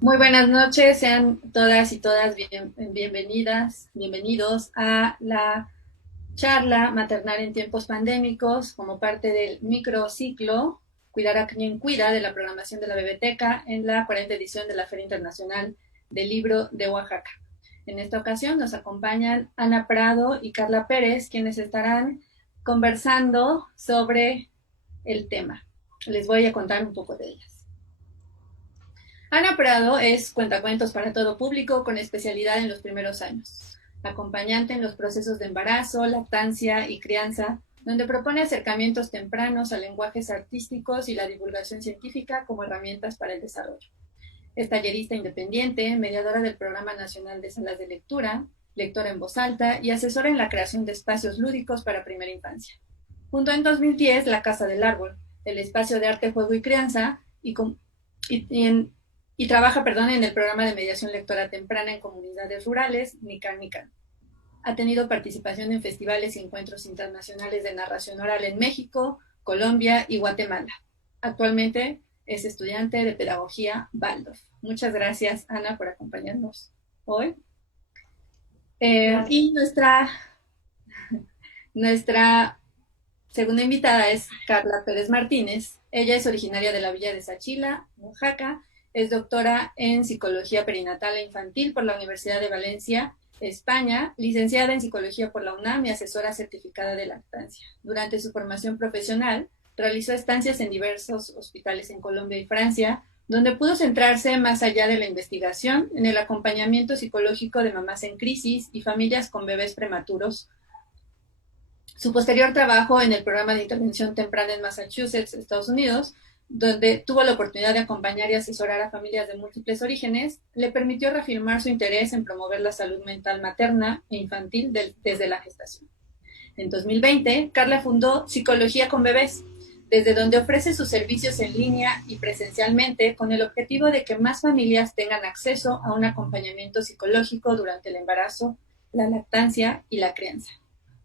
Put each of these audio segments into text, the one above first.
Muy buenas noches, sean todas y todas bienvenidas, bienvenidos a la charla maternal en tiempos pandémicos como parte del microciclo Cuidar a quien cuida de la programación de la Biblioteca en la 40ª edición de la Feria Internacional del Libro de Oaxaca. En esta ocasión nos acompañan Ana Prado y Carla Pérez, quienes estarán conversando sobre el tema. Les voy a contar un poco de ellas. Ana Prado es cuentacuentos para todo público con especialidad en los primeros años, acompañante en los procesos de embarazo, lactancia y crianza, donde propone acercamientos tempranos a lenguajes artísticos y la divulgación científica como herramientas para el desarrollo. Es tallerista independiente, mediadora del Programa Nacional de Salas de Lectura, lectora en voz alta y asesora en la creación de espacios lúdicos para primera infancia. Fundó en 2010 La Casa del Árbol, el espacio de arte, juego y crianza, y trabaja en el programa de mediación lectora temprana en comunidades rurales, Nican Nican. Ha tenido participación en festivales y encuentros internacionales de narración oral en México, Colombia y Guatemala. Actualmente es estudiante de pedagogía Waldorf. Muchas gracias, Ana, por acompañarnos hoy. Y nuestra segunda invitada es Carla Pérez Martínez. Ella es originaria de la villa de Sachila, Oaxaca. Es doctora en psicología perinatal e infantil por la Universidad de Valencia, España, licenciada en psicología por la UNAM y asesora certificada de lactancia. Durante su formación profesional, realizó estancias en diversos hospitales en Colombia y Francia, donde pudo centrarse más allá de la investigación en el acompañamiento psicológico de mamás en crisis y familias con bebés prematuros. Su posterior trabajo en el programa de intervención temprana en Massachusetts, Estados Unidos, donde tuvo la oportunidad de acompañar y asesorar a familias de múltiples orígenes, le permitió reafirmar su interés en promover la salud mental materna e infantil desde la gestación. En 2020, Carla fundó Psicología con Bebés, desde donde ofrece sus servicios en línea y presencialmente con el objetivo de que más familias tengan acceso a un acompañamiento psicológico durante el embarazo, la lactancia y la crianza.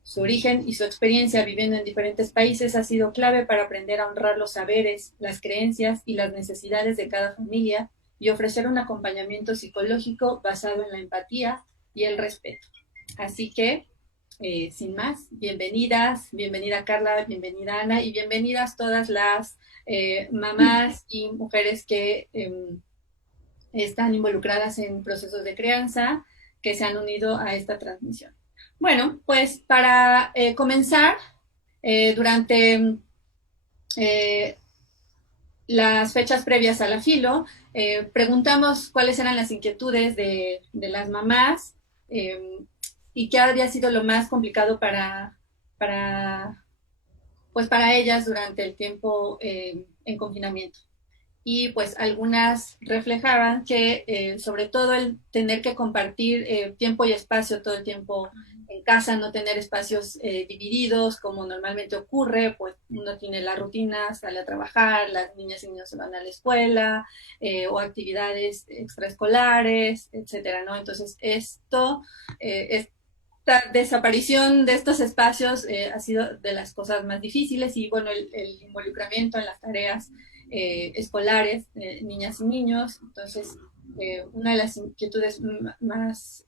Su origen y su experiencia viviendo en diferentes países ha sido clave para aprender a honrar los saberes, las creencias y las necesidades de cada familia y ofrecer un acompañamiento psicológico basado en la empatía y el respeto. Así que, sin más, bienvenidas, bienvenida Carla, bienvenida Ana y bienvenidas todas las mamás y mujeres que están involucradas en procesos de crianza que se han unido a esta transmisión. Bueno, pues para comenzar, durante las fechas previas a la filo, preguntamos cuáles eran las inquietudes de las mamás y qué había sido lo más complicado para ellas durante el tiempo en confinamiento. Y pues algunas reflejaban que sobre todo el tener que compartir tiempo y espacio todo el tiempo en casa, no tener espacios divididos como normalmente ocurre, pues uno tiene la rutina, sale a trabajar, las niñas y niños se van a la escuela o actividades extraescolares, etcétera, ¿no? Entonces esta desaparición de estos espacios ha sido de las cosas más difíciles y bueno, el involucramiento en las tareas escolares, niñas y niños. Entonces, una de las inquietudes más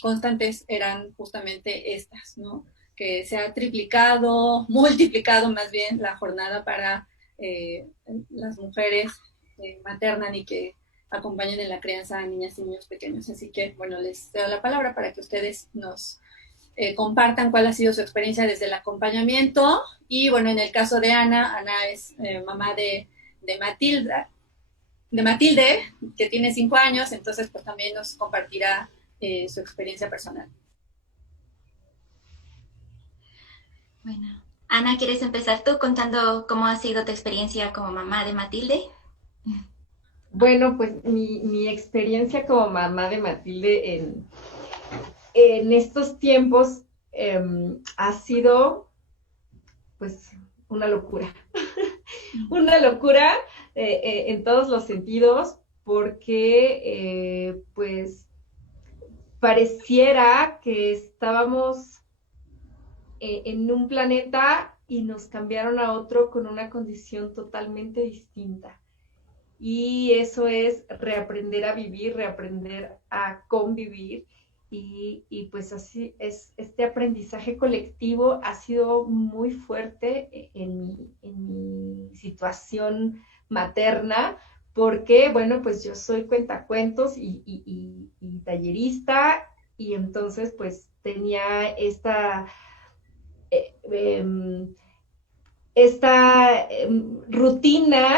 constantes eran justamente estas, ¿no? Que se ha triplicado, multiplicado más bien la jornada para las mujeres maternan y que acompañen en la crianza a niñas y niños pequeños. Así que, bueno, les doy la palabra para que ustedes nos compartan cuál ha sido su experiencia desde el acompañamiento. Y bueno, en el caso de Ana, Ana es mamá de Matilde, que tiene 5 años, entonces pues también nos compartirá su experiencia personal. Bueno, Ana, ¿quieres empezar tú contando cómo ha sido tu experiencia como mamá de Matilde? Bueno, pues mi experiencia como mamá de Matilde en estos tiempos ha sido pues una locura. Una locura en todos los sentidos porque pues pareciera que estábamos en un planeta y nos cambiaron a otro con una condición totalmente distinta. Y eso es reaprender a vivir, reaprender a convivir. Y pues así es, este aprendizaje colectivo ha sido muy fuerte en mi situación materna, porque, bueno, pues yo soy cuentacuentos y tallerista, y entonces pues tenía eh, rutina,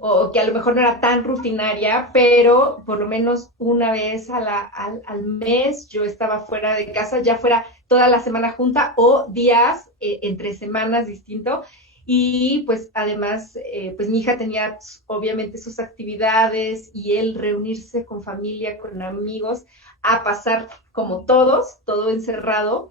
o que a lo mejor no era tan rutinaria, pero por lo menos una vez al mes yo estaba fuera de casa, ya fuera toda la semana junta o días entre semanas distinto. Y pues además, pues mi hija tenía obviamente sus actividades y el reunirse con familia, con amigos, a pasar como todos, todo encerrado.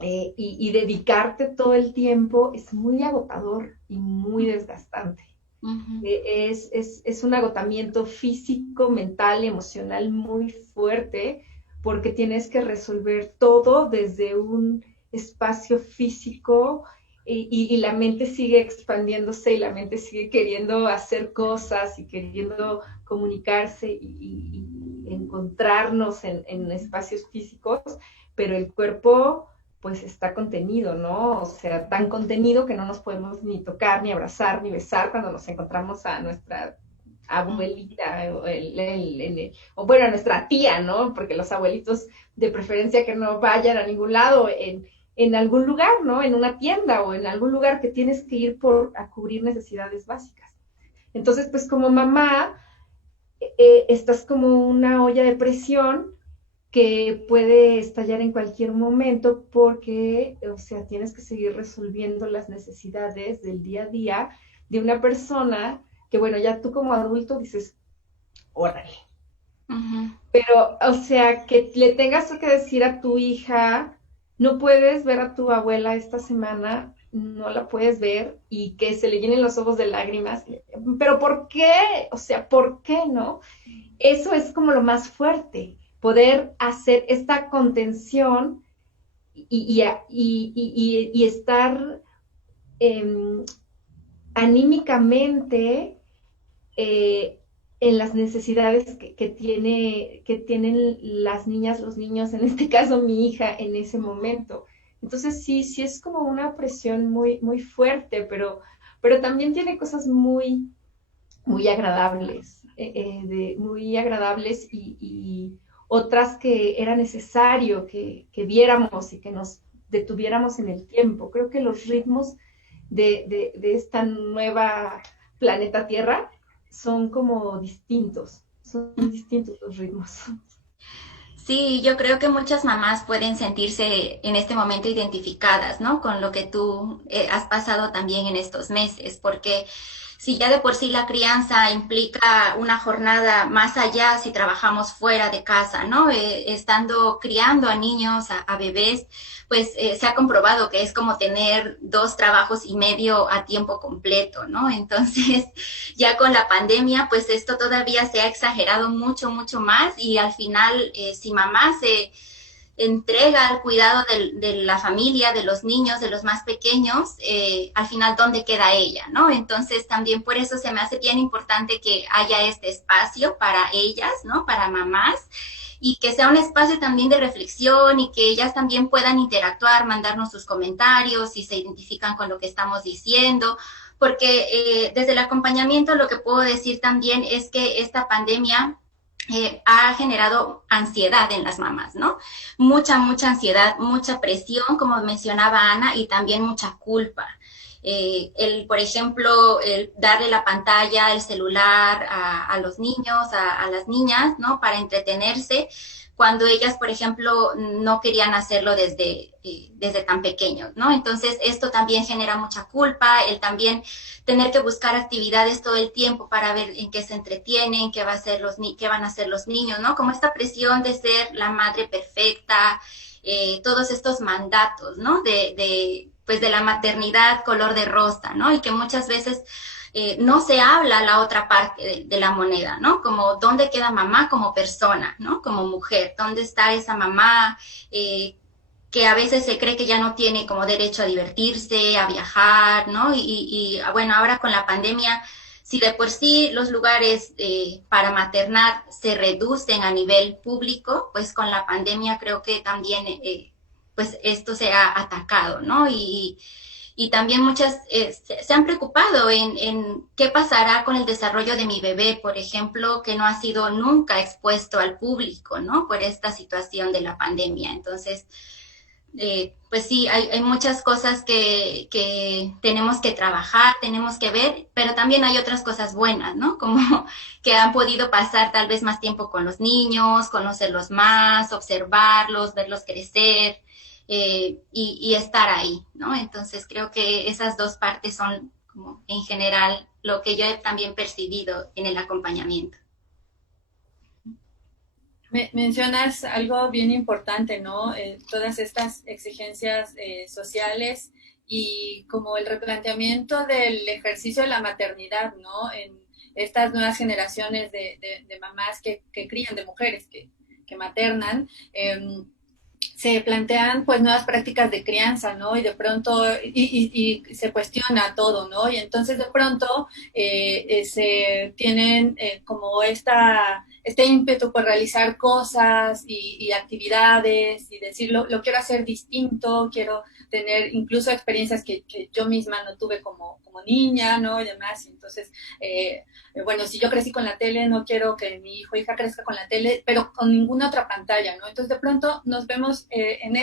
Y dedicarte todo el tiempo es muy agotador y muy desgastante. Uh-huh. Es un agotamiento físico, mental, emocional muy fuerte, porque tienes que resolver todo desde un espacio físico, y la mente sigue expandiéndose y la mente sigue queriendo hacer cosas y queriendo comunicarse y encontrarnos en espacios físicos, pero el cuerpo pues está contenido, ¿no? O sea, tan contenido que no nos podemos ni tocar, ni abrazar, ni besar cuando nos encontramos a nuestra abuelita o bueno, a nuestra tía, ¿no? Porque los abuelitos de preferencia que no vayan a ningún lado, en algún lugar, ¿no? En una tienda o en algún lugar que tienes que ir a cubrir necesidades básicas. Entonces, pues como mamá, estás como una olla de presión que puede estallar en cualquier momento porque, o sea, tienes que seguir resolviendo las necesidades del día a día de una persona que, bueno, ya tú como adulto dices, órale. Uh-huh. Pero, o sea, que le tengas que decir a tu hija, no puedes ver a tu abuela esta semana, no la puedes ver, y que se le llenen los ojos de lágrimas. ¿Pero por qué? O sea, ¿por qué no? Eso es como lo más fuerte, poder hacer esta contención y estar anímicamente en las necesidades que tienen las niñas, los niños, en este caso mi hija, en ese momento. Entonces sí es como una presión muy, muy fuerte, pero también tiene cosas muy, muy agradables, muy agradables y otras que era necesario que viéramos y que nos detuviéramos en el tiempo. Creo que los ritmos de esta nueva planeta Tierra son como distintos, son distintos los ritmos. Sí, yo creo que muchas mamás pueden sentirse en este momento identificadas, ¿no? Con lo que tú has pasado también en estos meses, porque si ya de por sí la crianza implica una jornada más allá si trabajamos fuera de casa, ¿no? Estando criando a niños, a bebés, pues se ha comprobado que es como tener 2 trabajos y medio a tiempo completo, ¿no? Entonces, ya con la pandemia, pues esto todavía se ha exagerado mucho, mucho más, y al final, si mamá se entrega al cuidado de la familia, de los niños, de los más pequeños, al final, ¿dónde queda ella, no? Entonces, también por eso se me hace bien importante que haya este espacio para ellas, ¿no? Para mamás, y que sea un espacio también de reflexión y que ellas también puedan interactuar, mandarnos sus comentarios si se identifican con lo que estamos diciendo, porque desde el acompañamiento lo que puedo decir también es que esta pandemia ha generado ansiedad en las mamás, ¿no? Mucha ansiedad, mucha presión, como mencionaba Ana, y también mucha culpa. Por ejemplo, el darle la pantalla, el celular a los niños, a las niñas, ¿no? Para entretenerse, cuando ellas, por ejemplo, no querían hacerlo desde tan pequeños, ¿no? Entonces, esto también genera mucha culpa, el también tener que buscar actividades todo el tiempo para ver en qué se entretienen, qué van a hacer los niños, ¿no? Como esta presión de ser la madre perfecta, todos estos mandatos, ¿no? Pues de la maternidad color de rosa, ¿no? Y que muchas veces no se habla la otra parte de la moneda, ¿no? Como dónde queda mamá como persona, ¿no? Como mujer, dónde está esa mamá que a veces se cree que ya no tiene como derecho a divertirse, a viajar, ¿no? Bueno, ahora con la pandemia, si de por sí los lugares para maternar se reducen a nivel público, pues con la pandemia creo que también pues esto se ha atacado, ¿no? Y también muchas se han preocupado en qué pasará con el desarrollo de mi bebé, por ejemplo, que no ha sido nunca expuesto al público, ¿no? Por esta situación de la pandemia. Entonces, pues sí, hay muchas cosas que tenemos que trabajar, tenemos que ver, pero también hay otras cosas buenas, ¿no? Como que han podido pasar tal vez más tiempo con los niños, conocerlos más, observarlos, verlos crecer, y estar ahí, ¿no? Entonces creo que esas dos partes son como en general lo que yo he también percibido en el acompañamiento. Mencionas algo bien importante, ¿no? Todas estas exigencias sociales y como el replanteamiento del ejercicio de la maternidad, ¿no? En estas nuevas generaciones de mamás que crían, de mujeres que maternan, se plantean pues nuevas prácticas de crianza, ¿no? Y de pronto, y se cuestiona todo, ¿no? Y entonces de pronto se tienen como este ímpetu por realizar cosas y actividades y decir, lo quiero hacer distinto, quiero tener incluso experiencias que yo misma no tuve como niña, ¿no? Y demás. Y entonces, bueno, si yo crecí con la tele, no quiero que mi hijo o hija crezca con la tele, pero con ninguna otra pantalla, ¿no? Entonces, de pronto nos vemos en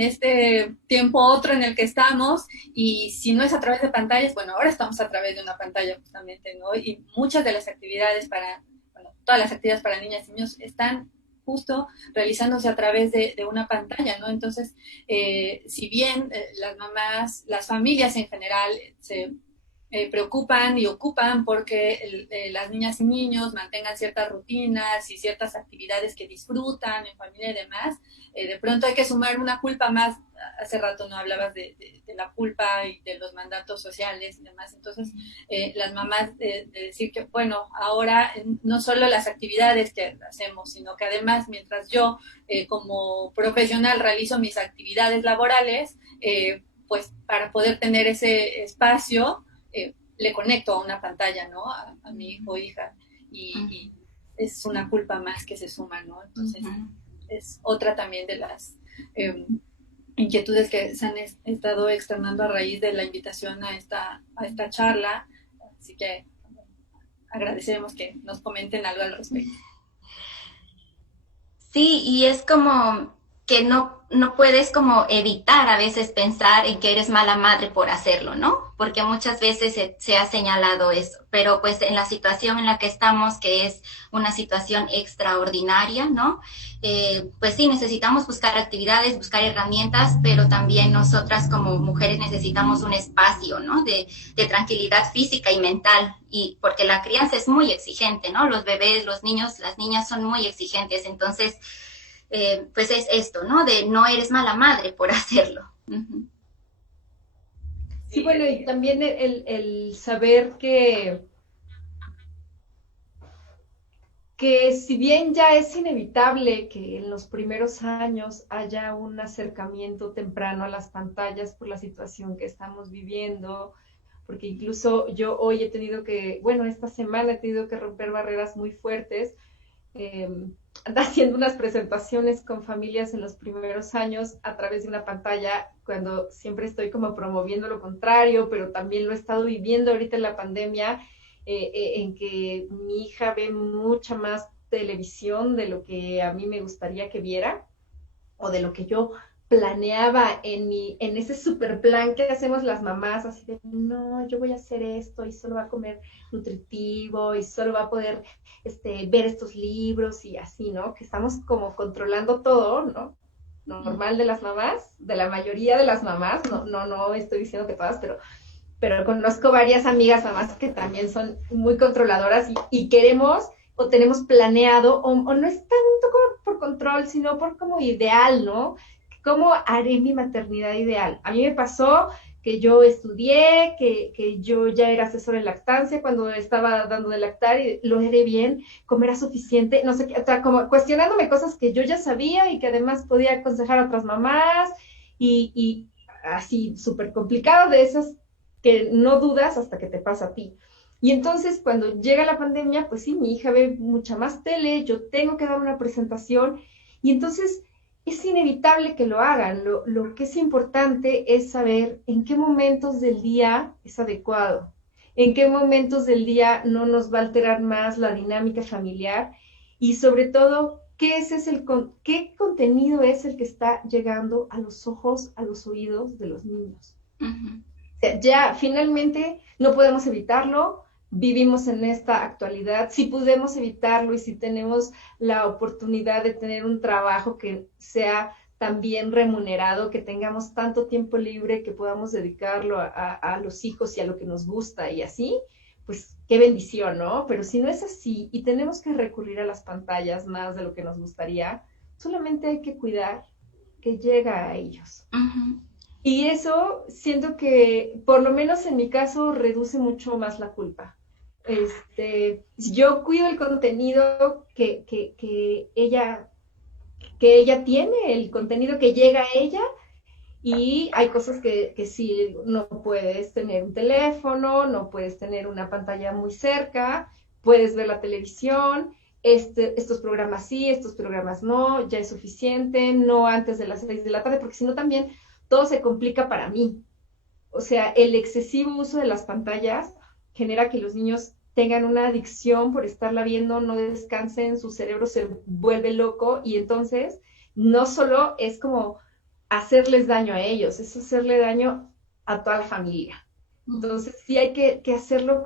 este tiempo otro en el que estamos, y si no es a través de pantallas, bueno, ahora estamos a través de una pantalla justamente, ¿no? Y muchas de las actividades bueno, todas las actividades para niñas y niños están justo realizándose a través de una pantalla, ¿no? Entonces, si bien las mamás, las familias en general se preocupan y ocupan porque las niñas y niños mantengan ciertas rutinas y ciertas actividades que disfrutan en familia y demás, de pronto hay que sumar una culpa más. Hace rato no hablabas de la culpa y de los mandatos sociales y demás. Entonces, las mamás de decir que, bueno, ahora no solo las actividades que hacemos, sino que además mientras yo como profesional realizo mis actividades laborales, pues para poder tener ese espacio, le conecto a una pantalla, ¿no? A mi hijo o hija, y es una culpa más que se suma, ¿no? Entonces, es otra también de las inquietudes que se han estado externando a raíz de la invitación a esta charla, así que agradeceremos que nos comenten algo al respecto. Sí, y es como que no puedes como evitar a veces pensar en que eres mala madre por hacerlo, ¿no? Porque muchas veces se ha señalado eso, pero pues en la situación en la que estamos, que es una situación extraordinaria, ¿no? Pues sí, necesitamos buscar actividades, buscar herramientas, pero también nosotras como mujeres necesitamos un espacio, ¿no? De tranquilidad física y mental, y porque la crianza es muy exigente, ¿no? Los bebés, los niños, las niñas son muy exigentes, entonces pues es esto, ¿no? De no eres mala madre por hacerlo. Sí, bueno, y también el saber que si bien ya es inevitable que en los primeros años haya un acercamiento temprano a las pantallas por la situación que estamos viviendo, porque incluso yo hoy he tenido que, bueno, esta semana he tenido que romper barreras muy fuertes, haciendo unas presentaciones con familias en los primeros años a través de una pantalla, cuando siempre estoy como promoviendo lo contrario, pero también lo he estado viviendo ahorita en la pandemia, en que mi hija ve mucha más televisión de lo que a mí me gustaría que viera, o de lo que yo planeaba en ese super plan que hacemos las mamás, así de, no, yo voy a hacer esto y solo va a comer nutritivo y solo va a poder ver estos libros y así, ¿no? Que estamos como controlando todo, ¿no? Normal de las mamás, de la mayoría de las mamás, no estoy diciendo que todas, pero conozco varias amigas mamás que también son muy controladoras y queremos o tenemos planeado, o no es tanto como por control, sino por como ideal, ¿no? ¿Cómo haré mi maternidad ideal? A mí me pasó que yo estudié, que yo ya era asesora en lactancia cuando estaba dando de lactar y lo haré bien, comerá suficiente, no sé qué, o sea, como cuestionándome cosas que yo ya sabía y que además podía aconsejar a otras mamás y así súper complicado de esas que no dudas hasta que te pasa a ti. Y entonces cuando llega la pandemia, pues sí, mi hija ve mucha más tele, yo tengo que dar una presentación y entonces es inevitable que lo hagan. Lo que es importante es saber en qué momentos del día es adecuado, en qué momentos del día no nos va a alterar más la dinámica familiar y sobre todo, qué contenido es el que está llegando a los ojos, a los oídos de los niños. Ujú. Ya finalmente no podemos evitarlo, vivimos en esta actualidad, si podemos evitarlo y si tenemos la oportunidad de tener un trabajo que sea también remunerado, que tengamos tanto tiempo libre que podamos dedicarlo a los hijos y a lo que nos gusta y así, pues qué bendición, ¿no? Pero si no es así y tenemos que recurrir a las pantallas más de lo que nos gustaría, solamente hay que cuidar que llega a ellos. Ujú. Y eso siento que, por lo menos en mi caso, reduce mucho más la culpa. Yo cuido el contenido que ella tiene, el contenido que llega a ella, y hay cosas que sí, no puedes tener un teléfono, no puedes tener una pantalla muy cerca, puedes ver la televisión, estos programas sí, estos programas no, ya es suficiente, no antes de las 6 de la tarde, porque si no también todo se complica para mí. O sea, el excesivo uso de las pantallas genera que los niños tengan una adicción por estarla viendo, no descansen, su cerebro se vuelve loco y entonces no solo es como hacerles daño a ellos, es hacerle daño a toda la familia. Entonces sí hay que hacerlo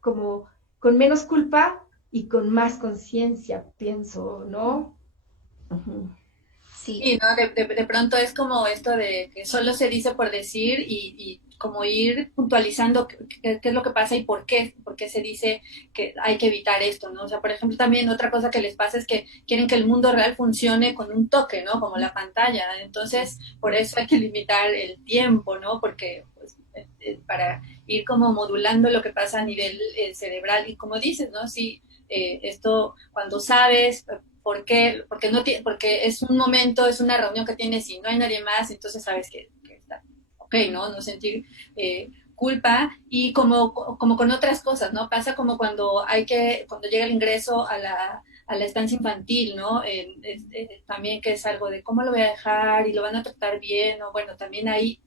como con menos culpa y con más conciencia, pienso, ¿no? Uh-huh. Sí. Sí, ¿no? De pronto es como esto de que solo se dice por decir y como ir puntualizando qué es lo que pasa y por qué se dice que hay que evitar esto, ¿no? O sea, por ejemplo, también otra cosa que les pasa es que quieren que el mundo real funcione con un toque, ¿no? Como la pantalla. Entonces, por eso hay que limitar el tiempo, ¿no? Porque pues, para ir como modulando lo que pasa a nivel cerebral y como dices, ¿no? Sí, esto cuando sabes ¿por qué? Porque, no porque es un momento, es una reunión que tienes y no hay nadie más, entonces sabes que está ok, ¿no? No sentir culpa y como con otras cosas, ¿no? Pasa como cuando llega el ingreso a la estancia infantil, ¿no? También que es algo de cómo lo voy a dejar y lo van a tratar bien, o bueno, también ahí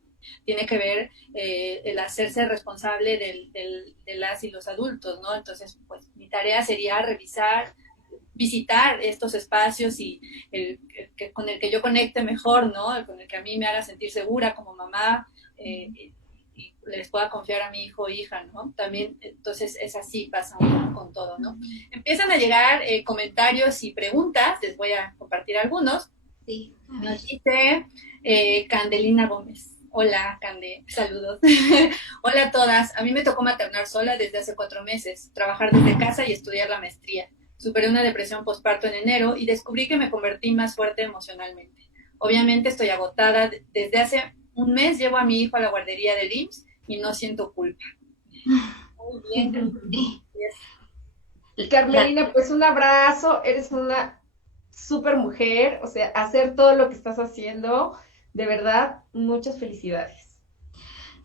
tiene que ver el hacerse responsable de las y los adultos, ¿no? Entonces, pues mi tarea sería revisar visitar estos espacios y con el que yo conecte mejor, ¿no? Con el que a mí me haga sentir segura como mamá y les pueda confiar a mi hijo o hija, ¿no? También, entonces es así, pasa con todo, ¿no? Empiezan a llegar comentarios y preguntas, les voy a compartir algunos. Sí, a ver. Nos dice Candelina Gómez. Hola, Cande, saludos. Hola a todas. A mí me tocó maternar sola desde hace 4 meses, trabajar desde casa y estudiar la maestría. Superé una depresión postparto en enero y descubrí que me convertí más fuerte emocionalmente. Obviamente estoy agotada. Desde hace un mes llevo a mi hijo a la guardería del IMSS y no siento culpa. Muy bien, Sí. La- Carmelina, pues un abrazo, eres una súper mujer, o sea, hacer todo lo que estás haciendo, de verdad, muchas felicidades.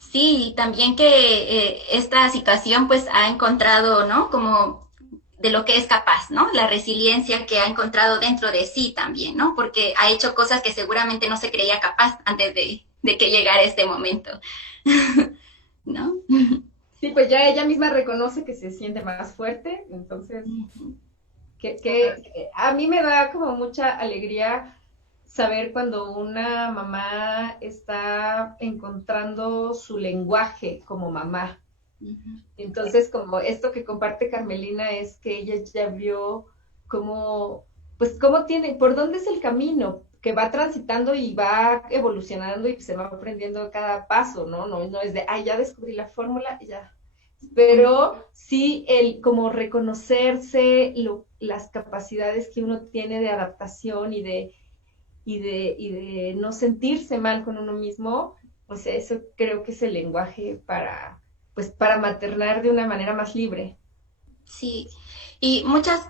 sí, también que esta situación pues ha encontrado, ¿no? Como de lo que es capaz, ¿no? La resiliencia que ha encontrado dentro de sí también, ¿no? Porque ha hecho cosas que seguramente no se creía capaz antes de que llegara este momento, ¿no? Sí, pues ya ella misma reconoce que se siente más fuerte, entonces, a mí me da como mucha alegría saber cuando una mamá está encontrando su lenguaje como mamá. Entonces, como esto que comparte Carmelina es que ella ya vio cómo, pues cómo tiene, por dónde es el camino que va transitando y va evolucionando y se va aprendiendo a cada paso, ¿no? No es de, ay, ya descubrí la fórmula y ya. Pero sí el como reconocerse las capacidades que uno tiene de adaptación y de no sentirse mal con uno mismo, O sea, eso creo que es el lenguaje para, pues, para maternar de una manera más libre. Sí, y muchas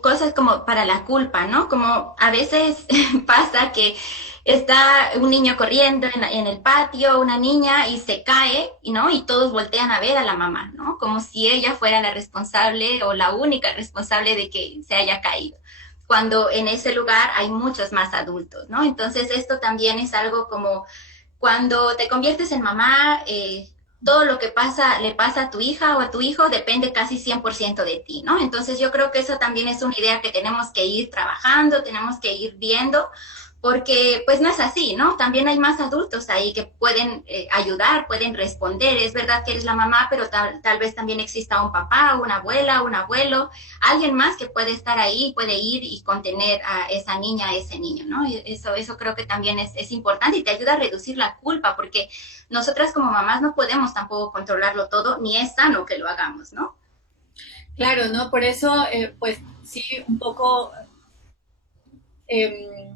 cosas como para la culpa, ¿no? Como a veces pasa que está un niño corriendo en el patio, una niña, y se cae, ¿no? Y todos voltean a ver a la mamá, ¿no? Como si ella fuera la responsable o la única responsable de que se haya caído, cuando en ese lugar hay muchos más adultos, ¿no? Entonces esto también es algo como cuando te conviertes en mamá, todo lo que pasa, le pasa a tu hija o a tu hijo depende casi 100% de ti, ¿no? Entonces yo creo que eso también es una idea que tenemos que ir trabajando, tenemos que ir viendo, porque pues no es así, ¿no? También hay más adultos ahí que pueden ayudar, pueden responder. Es verdad que eres la mamá, pero tal vez también exista un papá, una abuela, un abuelo, alguien más que puede estar ahí, puede ir y contener a esa niña, a ese niño, ¿no? Y eso creo que también es importante y te ayuda a reducir la culpa, porque nosotras como mamás no podemos tampoco controlarlo todo, ni es sano que lo hagamos, ¿no? Claro, ¿no? Por eso, pues sí, un poco eh,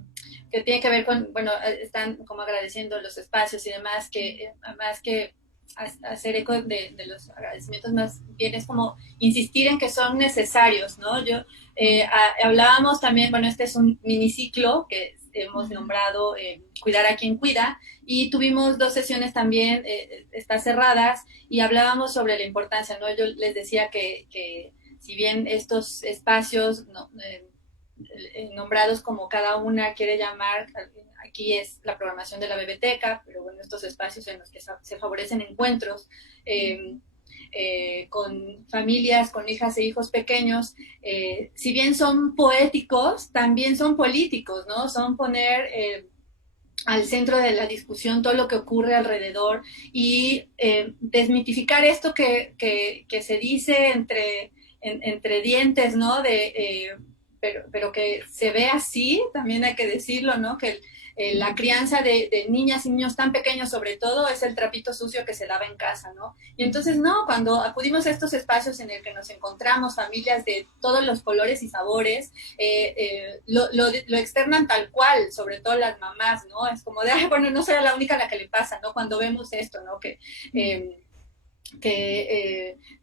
que tiene que ver con, bueno, están como agradeciendo los espacios y demás, que más que hacer eco de los agradecimientos, más bien es como insistir en que son necesarios, ¿no? Hablábamos también, bueno, este es un miniciclo que hemos nombrado Cuidar a quien cuida, y tuvimos 2 sesiones también, estas cerradas, y hablábamos sobre la importancia, ¿no? Yo les decía que si bien estos espacios nombrados como cada una quiere llamar, aquí es la programación de la biblioteca, pero bueno, estos espacios en los que se favorecen encuentros con familias, con hijas e hijos pequeños, si bien son poéticos, también son políticos, ¿no? Son poner al centro de la discusión todo lo que ocurre alrededor y desmitificar esto que se dice entre dientes, ¿no? Pero que se ve así, también hay que decirlo, ¿no? Que la crianza de niñas y niños tan pequeños, sobre todo, es el trapito sucio que se lava en casa, ¿no? Y entonces, no, cuando acudimos a estos espacios en el que nos encontramos familias de todos los colores y sabores, lo externan tal cual, sobre todo las mamás, ¿no? Es como de, ay, bueno, no soy la única a la que le pasa, ¿no? Cuando vemos esto, ¿no? Que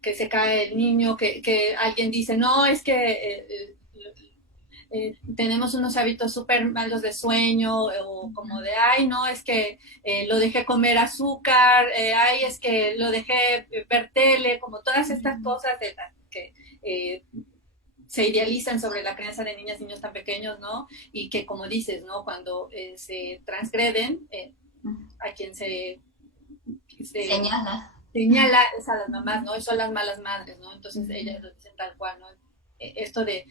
se cae el niño, que alguien dice, no, es que tenemos unos hábitos súper malos de sueño, o como de, ay, no, es que lo dejé comer azúcar, ay, es que lo dejé ver tele, como todas estas cosas de las que se idealizan sobre la crianza de niñas y niños tan pequeños, ¿no? Y que, como dices, ¿no? Cuando se transgreden, a quien Señala. señala es a las mamás, ¿no? Y son las malas madres, ¿no? Entonces ellas lo dicen tal cual, ¿no? Esto de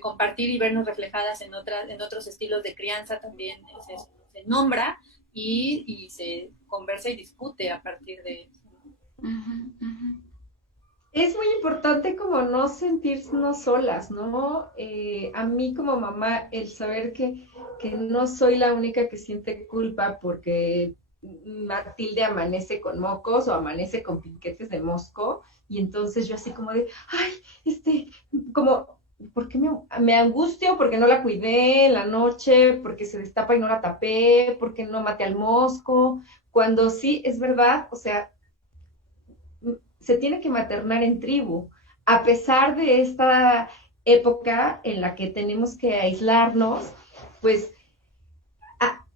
compartir y vernos reflejadas en otros estilos de crianza también se nombra y se conversa y discute a partir de eso. Es muy importante como no sentirnos solas, ¿no? A mí como mamá, el saber que no soy la única que siente culpa porque Matilde amanece con mocos o amanece con piquetes de mosco, y entonces yo así como de, ay, como, ¿por qué me angustio? Porque no la cuidé en la noche, porque se destapa y no la tapé, porque no maté al mosco, cuando sí, es verdad, o sea, se tiene que maternar en tribu, a pesar de esta época en la que tenemos que aislarnos, pues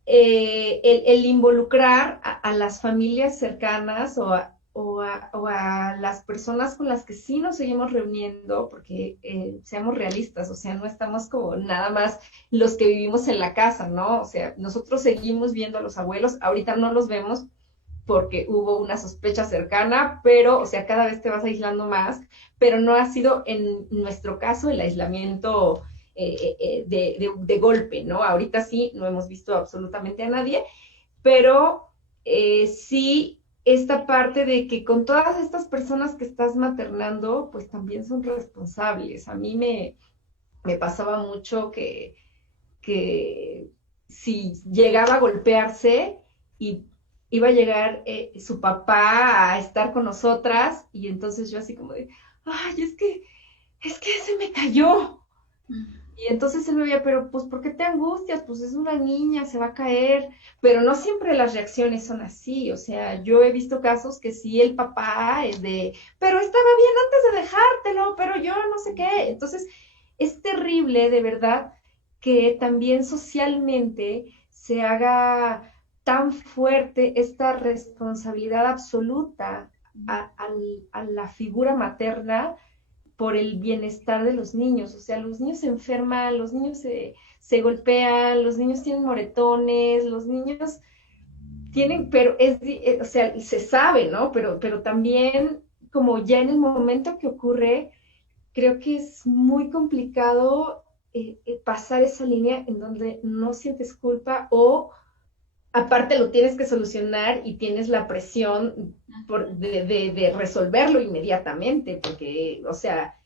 el involucrar a las familias cercanas o a las personas con las que sí nos seguimos reuniendo, porque seamos realistas, o sea, no estamos como nada más los que vivimos en la casa, ¿no? O sea, nosotros seguimos viendo a los abuelos, ahorita no los vemos porque hubo una sospecha cercana, pero, o sea, cada vez te vas aislando más, pero no ha sido en nuestro caso el aislamiento de golpe, ¿no? Ahorita sí, no hemos visto absolutamente a nadie, pero sí esta parte de que con todas estas personas que estás maternando, pues también son responsables. A mí me pasaba mucho que si llegaba a golpearse y iba a llegar su papá a estar con nosotras, y entonces yo así como de, ay, es que se me cayó. Y entonces él me veía, pero pues, ¿por qué te angustias? Pues es una niña, se va a caer. Pero no siempre las reacciones son así. O sea, yo he visto casos que sí el papá es de, pero estaba bien antes de dejártelo, pero yo no sé qué. Entonces, es terrible, de verdad, que también socialmente se haga tan fuerte esta responsabilidad absoluta a la figura materna por el bienestar de los niños. O sea, los niños se enferman, los niños se golpean, los niños tienen moretones, los niños tienen, pero o sea, se sabe, ¿no? Pero también, como ya en el momento que ocurre, creo que es muy complicado pasar esa línea en donde no sientes culpa o aparte lo tienes que solucionar y tienes la presión de resolverlo inmediatamente, porque, o sea,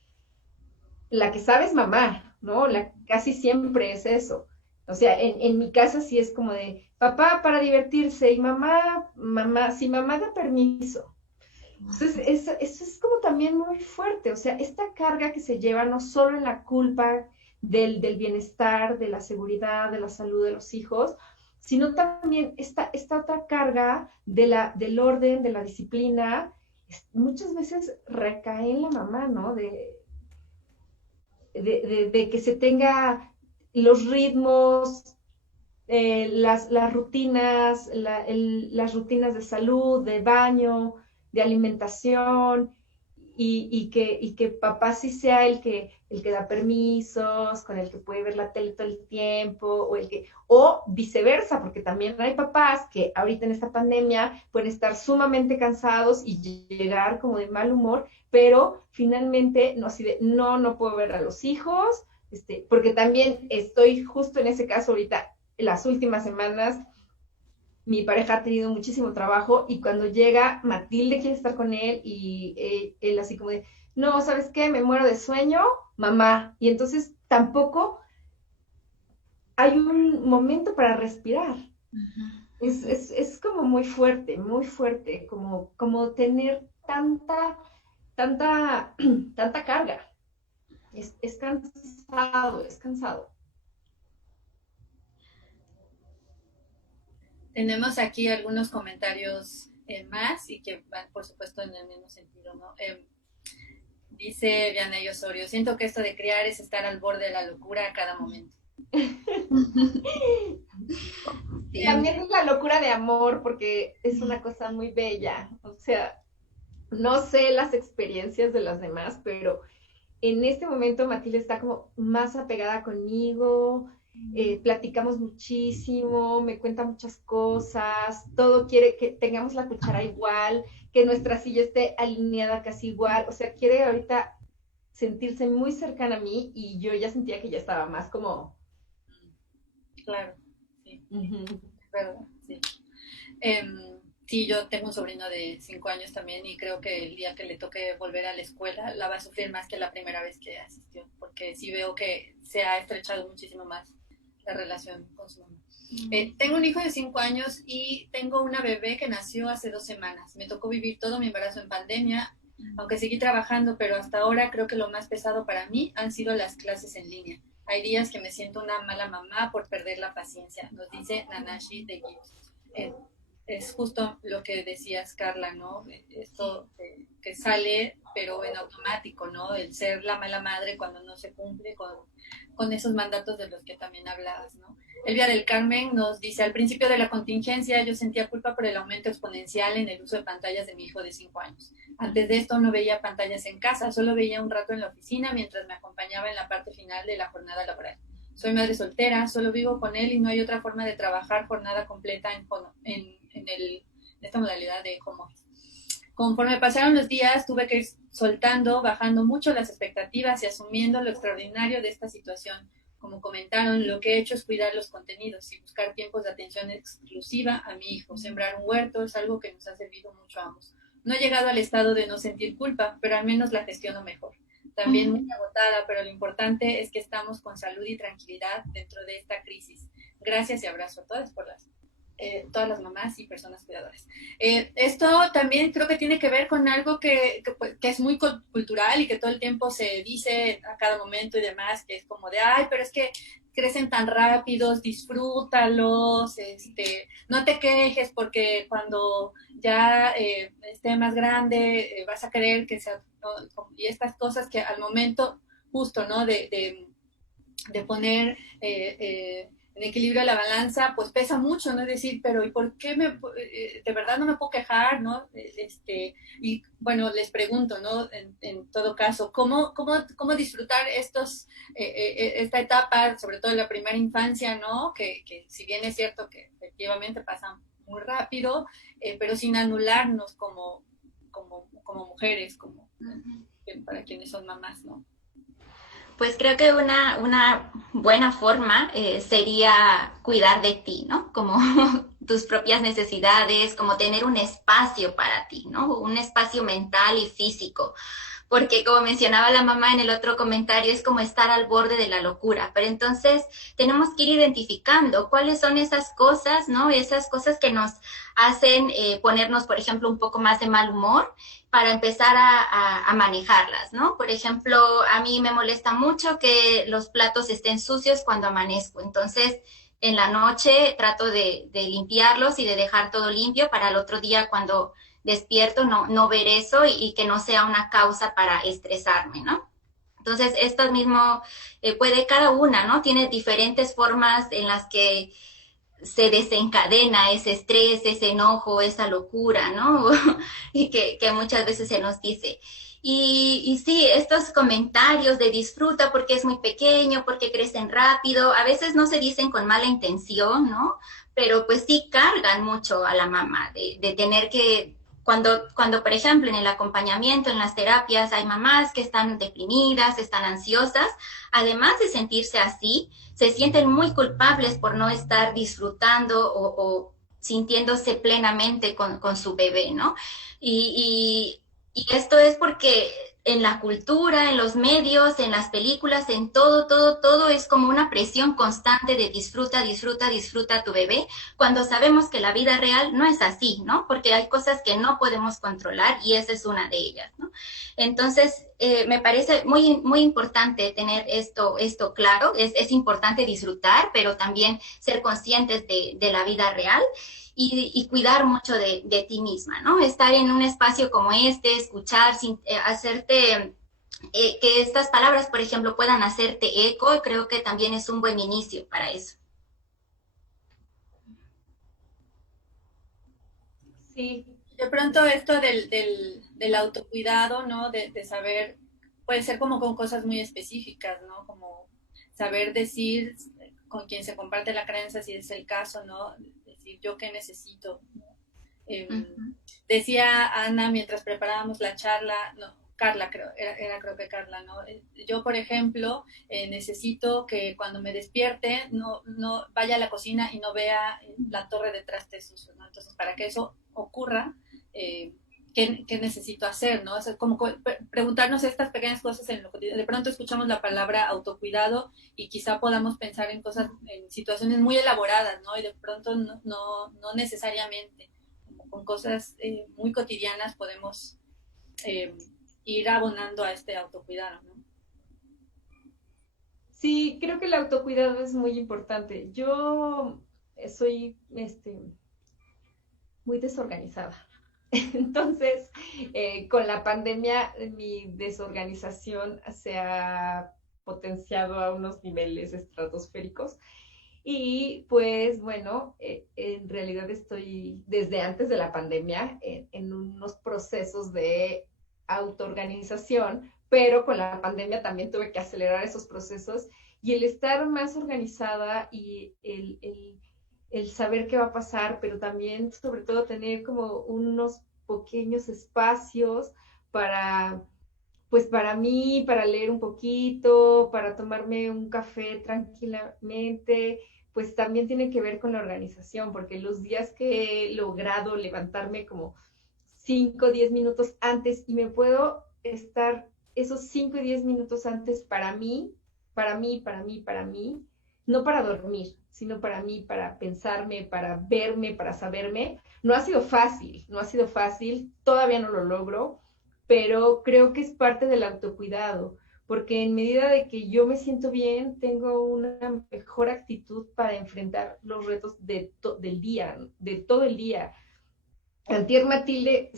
la que sabe es mamá, ¿no? Casi siempre es eso. O sea, en mi casa sí es como de papá para divertirse y mamá, si mamá da permiso. Entonces, eso es como también muy fuerte. O sea, esta carga que se lleva no solo en la culpa del bienestar, de la seguridad, de la salud de los hijos, sino también esta otra carga del orden, de la disciplina, muchas veces recae en la mamá, ¿no? De que se tenga los ritmos, las rutinas, las rutinas de salud, de baño, de alimentación, y que papá sí sea el que da permisos, con el que puede ver la tele todo el tiempo, o viceversa, porque también hay papás que ahorita en esta pandemia pueden estar sumamente cansados y llegar como de mal humor, pero finalmente no, así de, no, no puedo ver a los hijos, porque también estoy justo en ese caso ahorita, las últimas semanas mi pareja ha tenido muchísimo trabajo y cuando llega Matilde quiere estar con él y él así como de, no, ¿sabes qué? Me muero de sueño, mamá. Y entonces tampoco hay un momento para respirar. Es como muy fuerte, como tener tanta, tanta carga. Es cansado, es cansado. Tenemos aquí algunos comentarios más y que van, por supuesto, en el mismo sentido, ¿no? Dice Vianey Osorio, siento que esto de criar es estar al borde de la locura a cada momento. Sí. También es la locura de amor, porque es una cosa muy bella. O sea, no sé las experiencias de las demás, pero en este momento Matilde está como más apegada conmigo, platicamos muchísimo, me cuenta muchas cosas, todo quiere que tengamos la cuchara igual, que nuestra silla esté alineada casi igual, o sea, quiere ahorita sentirse muy cercana a mí y yo ya sentía que ya estaba más como... Claro, sí, Ujú. es verdad, sí. Sí, yo tengo un sobrino de 5 años también y creo que el día que le toque volver a la escuela la va a sufrir más que la primera vez que asistió, porque sí veo que se ha estrechado muchísimo más la relación con su mamá. Tengo un hijo de 5 años y tengo una bebé que nació hace 2 semanas. Me tocó vivir todo mi embarazo en pandemia, aunque seguí trabajando, pero hasta ahora creo que lo más pesado para mí han sido las clases en línea. Hay días que me siento una mala mamá por perder la paciencia, nos dice Nanashi de Gibbs. Es justo lo que decías, Carla, ¿no? Esto que sale, pero en automático, ¿no? El ser la mala madre cuando no se cumple con esos mandatos de los que también hablabas, ¿no? Elvia del Carmen nos dice, al principio de la contingencia yo sentía culpa por el aumento exponencial en el uso de pantallas de mi hijo de 5 años. Antes de esto no veía pantallas en casa, solo veía un rato en la oficina mientras me acompañaba en la parte final de la jornada laboral. Soy madre soltera, solo vivo con él y no hay otra forma de trabajar jornada completa en esta modalidad de home office. Conforme pasaron los días, tuve que ir soltando, bajando mucho las expectativas y asumiendo lo extraordinario de esta situación. Como comentaron, lo que he hecho es cuidar los contenidos y buscar tiempos de atención exclusiva a mi hijo. Sembrar un huerto es algo que nos ha servido mucho a ambos. No he llegado al estado de no sentir culpa, pero al menos la gestiono mejor. También muy agotada, pero lo importante es que estamos con salud y tranquilidad dentro de esta crisis. Gracias y abrazo a todas por las todas las mamás y personas cuidadoras. Esto también creo que tiene que ver con algo que es muy cultural y que todo el tiempo se dice a cada momento y demás, que es como de, ay, pero es que crecen tan rápidos, disfrútalos, no te quejes porque cuando ya esté más grande vas a querer que sea, ¿no? Y estas cosas que al momento justo, ¿no? De poner en equilibrio la balanza, pues pesa mucho, ¿no? Es decir, pero ¿y por qué de verdad no me puedo quejar, ¿no? Y bueno, les pregunto, ¿no? En todo caso, ¿cómo disfrutar esta etapa, sobre todo en la primera infancia, ¿no? Que si bien es cierto que efectivamente pasa muy rápido, pero sin anularnos como mujeres, para quienes son mamás, ¿no? Pues creo que una buena forma sería cuidar de ti, ¿no? Como tus propias necesidades, como tener un espacio para ti, ¿no? Un espacio mental y físico. Porque como mencionaba la mamá en el otro comentario, es como estar al borde de la locura. Pero entonces tenemos que ir identificando cuáles son esas cosas, ¿no? Esas cosas que nos hacen ponernos, por ejemplo, un poco más de mal humor para empezar a manejarlas, ¿no? Por ejemplo, a mí me molesta mucho que los platos estén sucios cuando amanezco. Entonces, en la noche trato de limpiarlos y de dejar todo limpio para el otro día cuando despierto no ver eso y que no sea una causa para estresarme, ¿no? Entonces, esto mismo puede cada una, ¿no? Tiene diferentes formas en las que se desencadena ese estrés, ese enojo, esa locura, ¿no? Y que muchas veces se nos dice. Y sí, estos comentarios de disfruta porque es muy pequeño, porque crecen rápido, a veces no se dicen con mala intención, ¿no? Pero pues sí cargan mucho a la mamá de tener que cuando, por ejemplo, en el acompañamiento, en las terapias, hay mamás que están deprimidas, están ansiosas, además de sentirse así, se sienten muy culpables por no estar disfrutando o sintiéndose plenamente con su bebé, ¿no? Y esto es porque en la cultura, en los medios, en las películas, en todo es como una presión constante de disfruta, disfruta, disfruta a tu bebé, cuando sabemos que la vida real no es así, ¿no? Porque hay cosas que no podemos controlar y esa es una de ellas, ¿no? Entonces, me parece muy importante tener esto claro, es importante disfrutar, pero también ser conscientes de la vida real y cuidar mucho de ti misma, ¿no? Estar en un espacio como este, escuchar, hacerte, que estas palabras, por ejemplo, puedan hacerte eco, creo que también es un buen inicio para eso. Sí, De pronto esto del autocuidado, ¿no? De saber, puede ser como con cosas muy específicas, ¿no? Como saber decir con quien se comparte la creencia, si es el caso, ¿no? Decir yo qué necesito, ¿no? Uh Decía Ana mientras preparábamos la charla, no, Carla creo que Carla, ¿no? Yo, por ejemplo, necesito que cuando me despierte no vaya a la cocina y no vea la torre de trastes sucio, ¿no? Entonces, para que eso ocurra, ¿qué necesito hacer, ¿no? O sea, como preguntarnos estas pequeñas cosas en lo que de pronto escuchamos la palabra autocuidado y quizá podamos pensar en cosas, en situaciones muy elaboradas, ¿no? Y de pronto no necesariamente, como con cosas muy cotidianas podemos eh, ir abonando a este autocuidado, ¿no? sí, creo que el autocuidado es muy importante. Yo soy muy desorganizada. Entonces, con la pandemia, mi desorganización se ha potenciado a unos niveles estratosféricos. Y pues bueno, en realidad estoy desde antes de la pandemia en unos procesos de autoorganización, pero con la pandemia también tuve que acelerar esos procesos y el estar más organizada y el saber qué va a pasar, pero también sobre todo tener como unos pequeños espacios para, pues para mí, para leer un poquito, para tomarme un café tranquilamente, pues también tiene que ver con la organización, porque los días que he logrado levantarme como 5 o 10 minutos antes y me puedo estar esos 5 y 10 minutos antes para mí, para mí, para mí, para mí, no para dormir, sino para mí, para pensarme, para verme, para saberme. No ha sido fácil, no ha sido fácil, todavía no lo logro, pero creo que es parte del autocuidado, porque en medida de que yo me siento bien, tengo una mejor actitud para enfrentar los retos del día, de todo el día. Antier Matilde,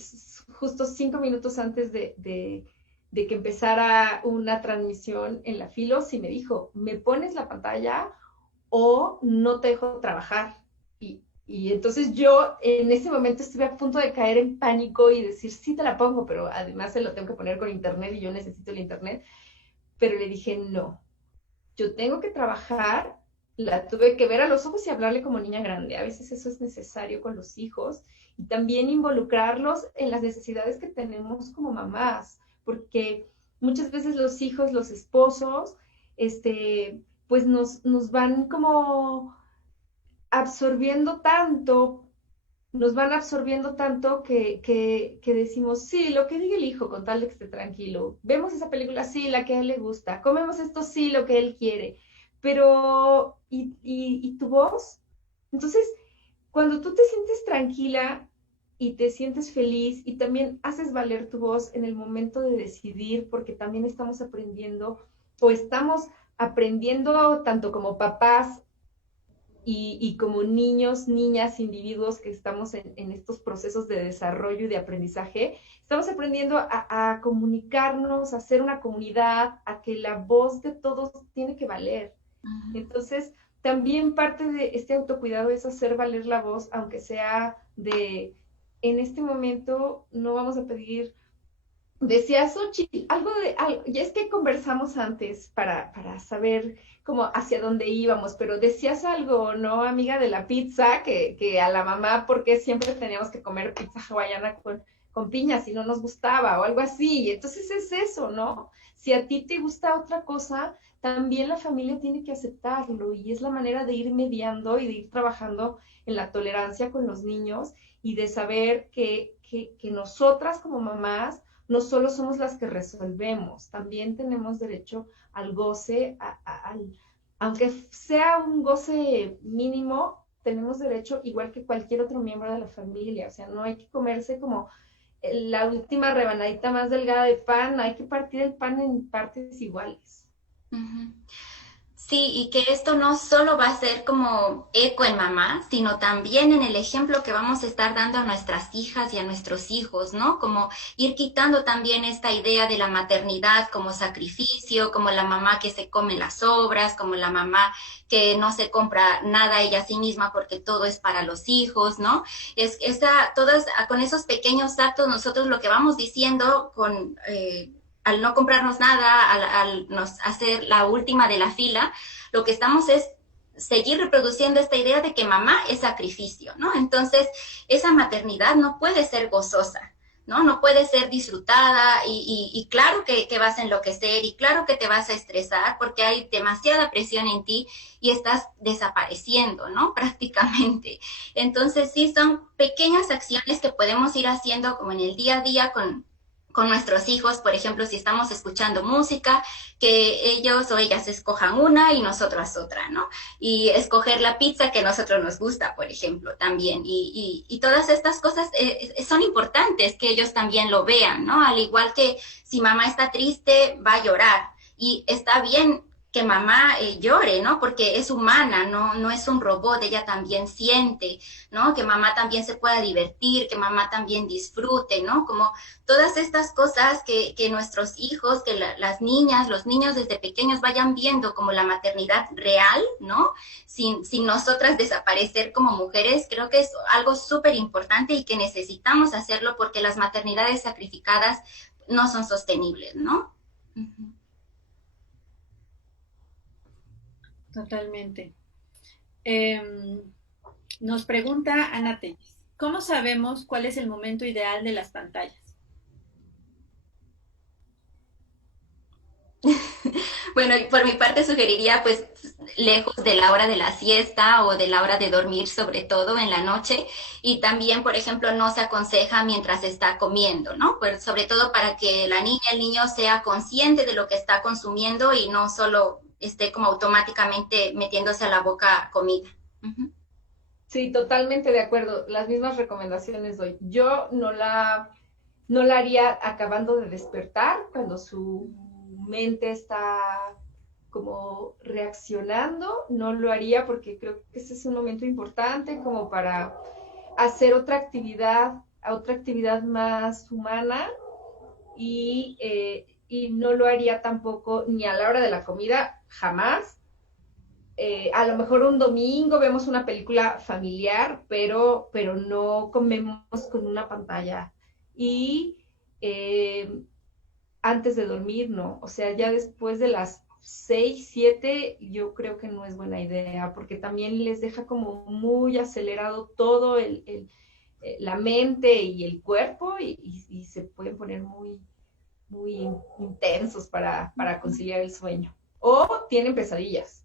justo 5 minutos antes de que empezara una transmisión en la Filo, sí me dijo, ¿me pones la pantalla o no te dejo trabajar? Y entonces yo en ese momento estuve a punto de caer en pánico y decir, sí te la pongo, pero además se lo tengo que poner con internet y yo necesito el internet. Pero le dije, no, yo tengo que trabajar, la tuve que ver a los ojos y hablarle como niña grande. A veces eso es necesario con los hijos y también involucrarlos en las necesidades que tenemos como mamás, porque muchas veces los hijos, los esposos, pues nos van como absorbiendo tanto, nos van absorbiendo tanto que decimos, sí, lo que diga el hijo con tal de que esté tranquilo. Vemos esa película, sí, la que a él le gusta. Comemos esto, sí, lo que él quiere. Pero, ¿y tu voz? Entonces, cuando tú te sientes tranquila y te sientes feliz y también haces valer tu voz en el momento de decidir, porque también estamos aprendiendo o estamos aprendiendo tanto como papás y como niños, niñas, individuos que estamos en estos procesos de desarrollo y de aprendizaje, estamos aprendiendo a comunicarnos, a hacer una comunidad, a que la voz de todos tiene que valer. Entonces, también parte de este autocuidado es hacer valer la voz, aunque sea en este momento no vamos a pedir. Decía Xochitl, ya es que conversamos antes para saber cómo hacia dónde íbamos, pero decías algo, ¿no, amiga de la pizza? Que a la mamá, porque siempre teníamos que comer pizza hawaiana con piña si no nos gustaba o algo así. Y entonces es eso, ¿no? Si a ti te gusta otra cosa, también la familia tiene que aceptarlo y es la manera de ir mediando y de ir trabajando en la tolerancia con los niños y de saber que nosotras como mamás no solo somos las que resolvemos, también tenemos derecho al goce, aunque sea un goce mínimo, tenemos derecho igual que cualquier otro miembro de la familia, o sea, no hay que comerse como la última rebanadita más delgada de pan, hay que partir el pan en partes iguales. Uh-huh. Sí, y que esto no solo va a ser como eco en mamá, sino también en el ejemplo que vamos a estar dando a nuestras hijas y a nuestros hijos, ¿no? Como ir quitando también esta idea de la maternidad como sacrificio, como la mamá que se come las sobras, como la mamá que no se compra nada ella a sí misma porque todo es para los hijos, ¿no? Con esos pequeños actos nosotros lo que vamos diciendo al no comprarnos nada, al hacer la última de la fila, lo que estamos es seguir reproduciendo esta idea de que mamá es sacrificio, ¿no? Entonces, esa maternidad no puede ser gozosa, ¿no? No puede ser disfrutada y claro que vas a enloquecer y claro que te vas a estresar porque hay demasiada presión en ti y estás desapareciendo, ¿no? Prácticamente. Entonces, sí, son pequeñas acciones que podemos ir haciendo como en el día a día con nuestros hijos, por ejemplo, si estamos escuchando música, que ellos o ellas escojan una y nosotros otra, ¿no? Y escoger la pizza que a nosotros nos gusta, por ejemplo, también. Y todas estas cosas son importantes que ellos también lo vean, ¿no? Al igual que si mamá está triste, va a llorar. Y está bien que mamá llore, ¿no? Porque es humana, no es un robot, ella también siente, ¿no? Que mamá también se pueda divertir, que mamá también disfrute, ¿no? Como todas estas cosas que nuestros hijos, que las niñas, los niños desde pequeños vayan viendo como la maternidad real, ¿no? Sin nosotras desaparecer como mujeres, creo que es algo súper importante y que necesitamos hacerlo porque las maternidades sacrificadas no son sostenibles, ¿no? Uh-huh. Totalmente. Nos pregunta Ana Telles, ¿cómo sabemos cuál es el momento ideal de las pantallas? Bueno, por mi parte sugeriría pues lejos de la hora de la siesta o de la hora de dormir, sobre todo en la noche, y también, por ejemplo, no se aconseja mientras está comiendo, ¿no? Pues sobre todo para que la niña, el niño sea consciente de lo que está consumiendo y no solo esté como automáticamente metiéndose a la boca comida. Uh-huh. Sí, totalmente de acuerdo. Las mismas recomendaciones doy. Yo no la haría acabando de despertar, cuando su mente está como reaccionando, no lo haría porque creo que ese es un momento importante como para hacer otra actividad más humana y no lo haría tampoco ni a la hora de la comida, jamás. A lo mejor un domingo vemos una película familiar, pero no comemos con una pantalla. Y antes de dormir, no. O sea, ya después de las 6 7 yo creo que no es buena idea, porque también les deja como muy acelerado todo la mente y el cuerpo y se pueden poner muy intensos para conciliar el sueño. O tienen pesadillas.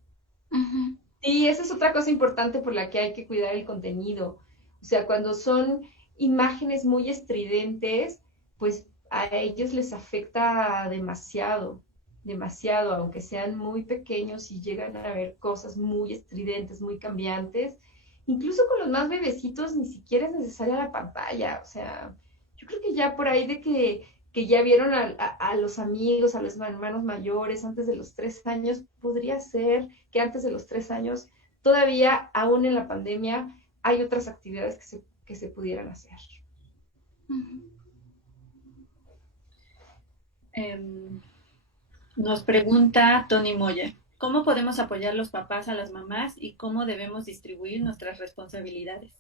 Uh-huh. Sí, esa es otra cosa importante por la que hay que cuidar el contenido. O sea, cuando son imágenes muy estridentes, pues a ellos les afecta demasiado, demasiado, aunque sean muy pequeños y llegan a ver cosas muy estridentes, muy cambiantes. Incluso con los más bebecitos ni siquiera es necesaria la pantalla. O sea, yo creo que ya por ahí de que ya vieron a los amigos, a los hermanos mayores antes de los 3 años, podría ser que antes de los 3 años, todavía, aún en la pandemia, hay otras actividades que se pudieran hacer. Uh-huh. Nos pregunta Tony Moya, ¿cómo podemos apoyar los papás a las mamás y cómo debemos distribuir nuestras responsabilidades?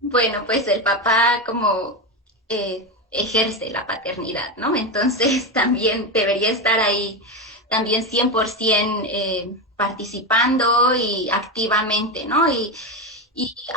Bueno, pues el papá como ejerce la paternidad, ¿no? Entonces también debería estar ahí, también 100% participando y activamente, ¿no? Y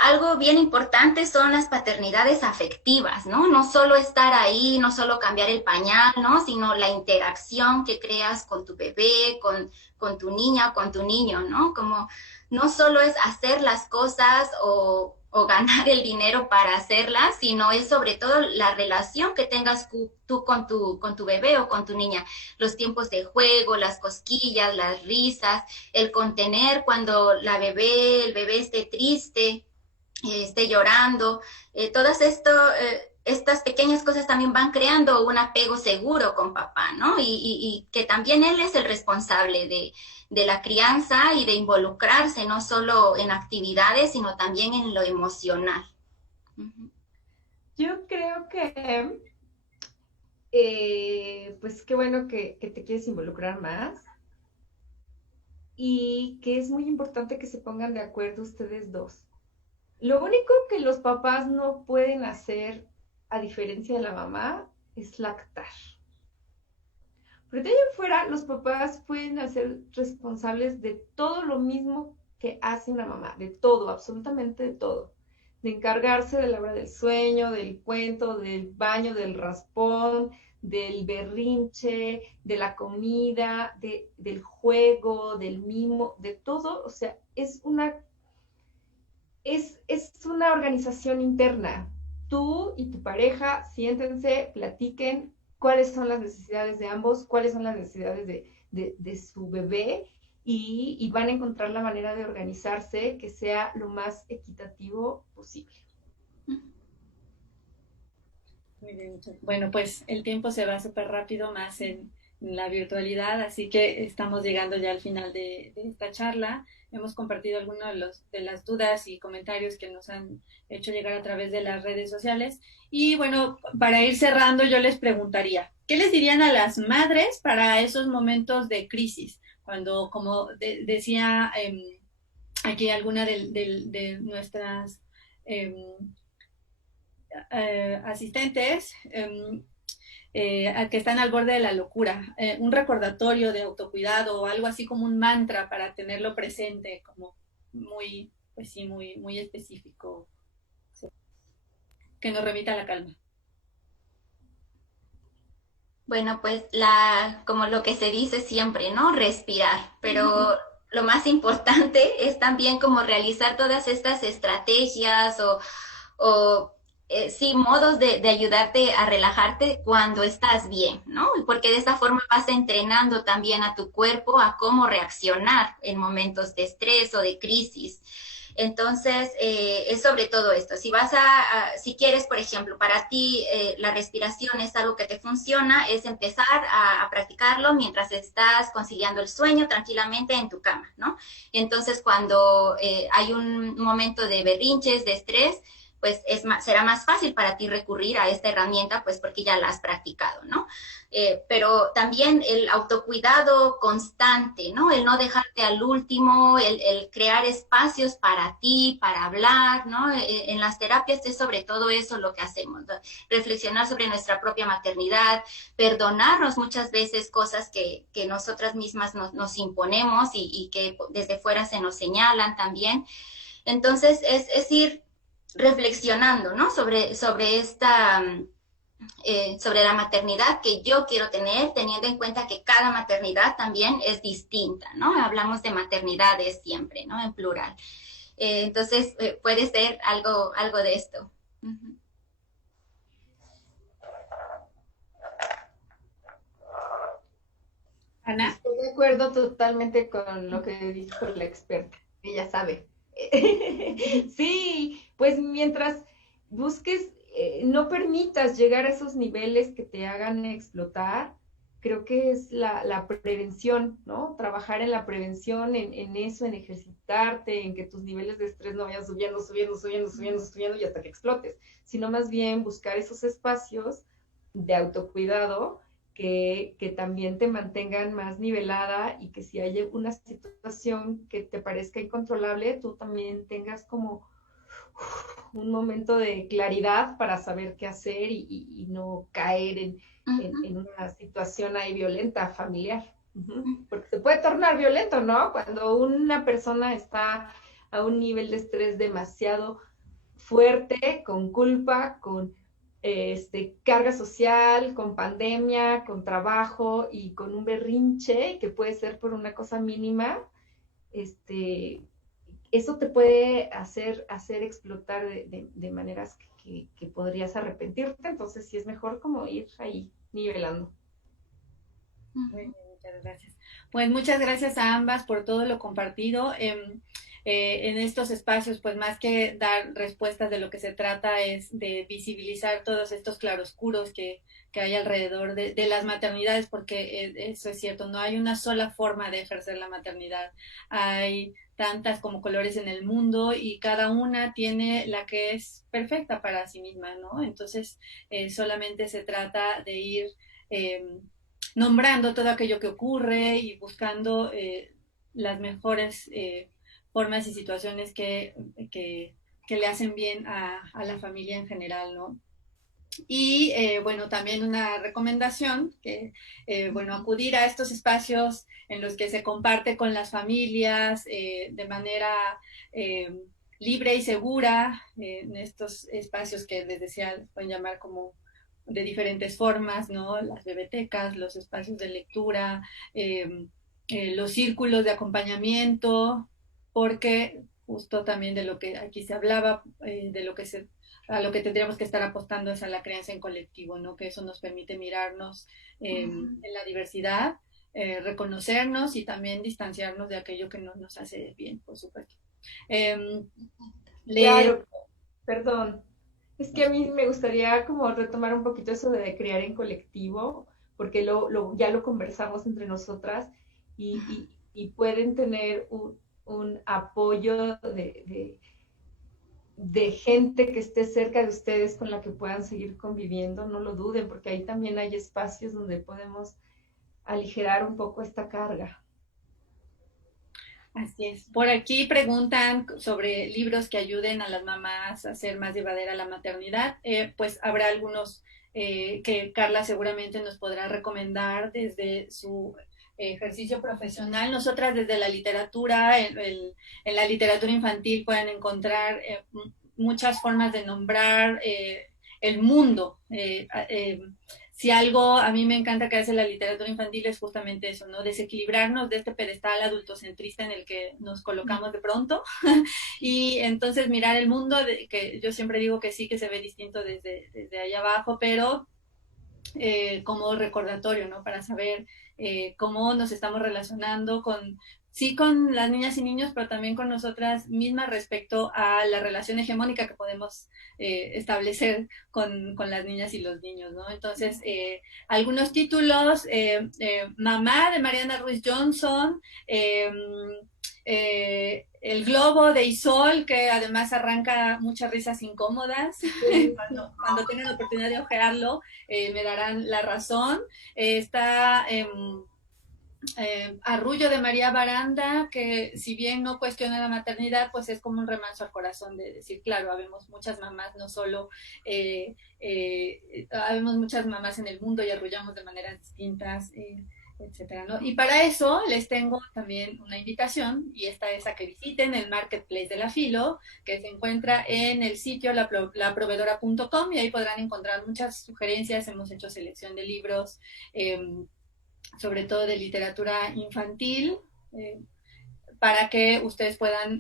algo bien importante son las paternidades afectivas, ¿no? No solo estar ahí, no solo cambiar el pañal, ¿no? Sino la interacción que creas con tu bebé, con tu niña o con tu niño, ¿no? Como no solo es hacer las cosas o ganar el dinero para hacerlas, sino es sobre todo la relación que tengas tú con tu bebé o con tu niña, los tiempos de juego, las cosquillas, las risas, el contener cuando el bebé esté triste, esté llorando, estas pequeñas cosas también van creando un apego seguro con papá, ¿no? Y que también él es el responsable de la crianza y de involucrarse no solo en actividades, sino también en lo emocional. Uh-huh. Yo creo que, pues qué bueno que te quieres involucrar más y que es muy importante que se pongan de acuerdo ustedes dos. Lo único que los papás no pueden hacer, a diferencia de la mamá, es lactar. Pero de ahí en fuera, los papás pueden hacer responsables de todo lo mismo que hace una mamá, de todo, absolutamente de todo. De encargarse de la hora del sueño, del cuento, del baño, del raspón, del berrinche, de la comida, del juego, del mimo, de todo. O sea, es una organización interna. Tú y tu pareja siéntense, platiquen cuáles son las necesidades de ambos, cuáles son las necesidades de su bebé y van a encontrar la manera de organizarse que sea lo más equitativo posible. Muy bien. Bueno, pues el tiempo se va súper rápido, más en la virtualidad, así que estamos llegando ya al final de esta charla. Hemos compartido algunas de las dudas y comentarios que nos han hecho llegar a través de las redes sociales. Y bueno, para ir cerrando, yo les preguntaría, ¿qué les dirían a las madres para esos momentos de crisis? Cuando, como decía aquí alguna de nuestras asistentes, que están al borde de la locura, un recordatorio de autocuidado o algo así como un mantra para tenerlo presente, como muy, pues sí, muy específico, que nos remita a la calma. Bueno, pues como lo que se dice siempre, ¿no? Respirar, pero lo más importante es también como realizar todas estas estrategias o sí, modos de ayudarte a relajarte cuando estás bien, ¿no? Porque de esta forma vas entrenando también a tu cuerpo a cómo reaccionar en momentos de estrés o de crisis. Entonces, es sobre todo esto. Si si quieres, por ejemplo, para ti la respiración es algo que te funciona, es empezar a practicarlo mientras estás conciliando el sueño tranquilamente en tu cama, ¿no? Entonces, cuando hay un momento de berrinches, de estrés, pues será más fácil para ti recurrir a esta herramienta, pues porque ya la has practicado, ¿no? Pero también el autocuidado constante, ¿no? El no dejarte al último, el crear espacios para ti, para hablar, ¿no? En las terapias es sobre todo eso lo que hacemos, ¿no? Reflexionar sobre nuestra propia maternidad, perdonarnos muchas veces cosas que nosotras mismas nos imponemos y que desde fuera se nos señalan también. Entonces, es ir reflexionando, ¿no? Sobre esta, sobre la maternidad que yo quiero tener, teniendo en cuenta que cada maternidad también es distinta, ¿no? Hablamos de maternidades siempre, ¿no? En plural. Entonces, puede ser algo de esto. Uh-huh. Ana. Estoy de acuerdo totalmente con lo que dijo la experta. Ella sabe. Sí, pues mientras busques, no permitas llegar a esos niveles que te hagan explotar, creo que es la prevención, ¿no? Trabajar en la prevención, en eso, en ejercitarte, en que tus niveles de estrés no vayan subiendo, subiendo, subiendo, subiendo, subiendo y hasta que explotes, sino más bien buscar esos espacios de autocuidado que también te mantengan más nivelada y que si hay una situación que te parezca incontrolable, tú también tengas como un momento de claridad para saber qué hacer y no caer en una situación ahí violenta, familiar. Porque se puede tornar violento, ¿no? Cuando una persona está a un nivel de estrés demasiado fuerte, con culpa, con carga social, con pandemia, con trabajo y con un berrinche que puede ser por una cosa mínima, eso te puede hacer explotar de maneras que podrías arrepentirte, entonces sí es mejor como ir ahí nivelando. Muy bien, muchas gracias. Pues muchas gracias a ambas por todo lo compartido. En estos espacios, pues más que dar respuestas, de lo que se trata es de visibilizar todos estos claroscuros que hay alrededor de las maternidades, porque eso es cierto, no hay una sola forma de ejercer la maternidad. Hay tantas como colores en el mundo y cada una tiene la que es perfecta para sí misma, ¿no? Entonces, solamente se trata de ir nombrando todo aquello que ocurre y buscando las mejores formas y situaciones que le hacen bien a la familia en general, ¿no? Y bueno, también una recomendación, que bueno, acudir a estos espacios en los que se comparte con las familias de manera libre y segura, en estos espacios que les decía, pueden llamar como de diferentes formas, ¿no? Las bibliotecas, los espacios de lectura, los círculos de acompañamiento, porque justo también de lo que aquí se hablaba, de lo que a lo que tendríamos que estar apostando es a la crianza en colectivo, ¿no? Que eso nos permite mirarnos en la diversidad, reconocernos y también distanciarnos de aquello que no nos hace bien, por supuesto. Claro, perdón. Es que a mí me gustaría como retomar un poquito eso de crear en colectivo, porque ya lo conversamos entre nosotras y pueden tener un apoyo de gente que esté cerca de ustedes con la que puedan seguir conviviendo, no lo duden, porque ahí también hay espacios donde podemos aligerar un poco esta carga. Así es. Por aquí preguntan sobre libros que ayuden a las mamás a hacer más llevadera la maternidad. Pues habrá algunos que Carla seguramente nos podrá recomendar desde su ejercicio profesional. Nosotras desde la literatura, en la literatura infantil pueden encontrar muchas formas de nombrar el mundo. si algo a mí me encanta que hace la literatura infantil es justamente eso, ¿no? Desequilibrarnos de este pedestal adultocentrista en el que nos colocamos de pronto y entonces mirar el mundo, que yo siempre digo que sí que se ve distinto desde allá abajo, pero como recordatorio, ¿no? Para saber cómo nos estamos relacionando sí con las niñas y niños, pero también con nosotras mismas respecto a la relación hegemónica que podemos establecer con las niñas y los niños, ¿no? Entonces, algunos títulos, Mamá de Mariana Ruiz Johnson, El globo de Isol, que además arranca muchas risas incómodas. Cuando tengan la oportunidad de ojearlo, me darán la razón. Está Arrullo de María Baranda, que si bien no cuestiona la maternidad, pues es como un remanso al corazón de decir, claro, habemos muchas mamás, no solo habemos muchas mamás en el mundo y arrullamos de maneras distintas, etcétera, ¿no? Y para eso les tengo también una invitación, y esta es a que visiten el Marketplace de la Filo, que se encuentra en el sitio laproveedora.com, y ahí podrán encontrar muchas sugerencias. Hemos hecho selección de libros, sobre todo de literatura infantil, para que ustedes puedan,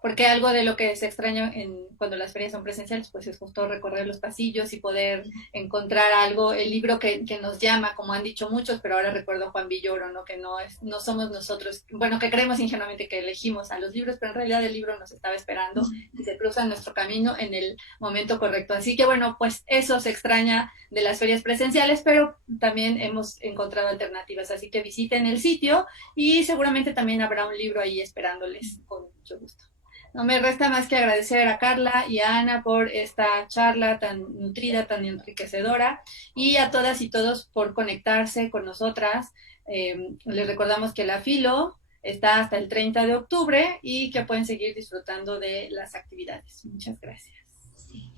porque algo de lo que se extraña cuando las ferias son presenciales, pues es justo recorrer los pasillos y poder encontrar algo, el libro que nos llama, como han dicho muchos, pero ahora recuerdo a Juan Villoro, ¿no? Que no somos nosotros, bueno, que creemos ingenuamente que elegimos a los libros, pero en realidad el libro nos estaba esperando y se cruza nuestro camino en el momento correcto. Así que bueno, pues eso se extraña de las ferias presenciales, pero también hemos encontrado alternativas, así que visiten el sitio y seguramente también habrá un libro ahí esperándoles con mucho gusto. No me resta más que agradecer a Carla y a Ana por esta charla tan nutrida, tan enriquecedora, y a todas y todos por conectarse con nosotras. Les recordamos que la Filo está hasta el 30 de octubre y que pueden seguir disfrutando de las actividades. Muchas gracias. Sí.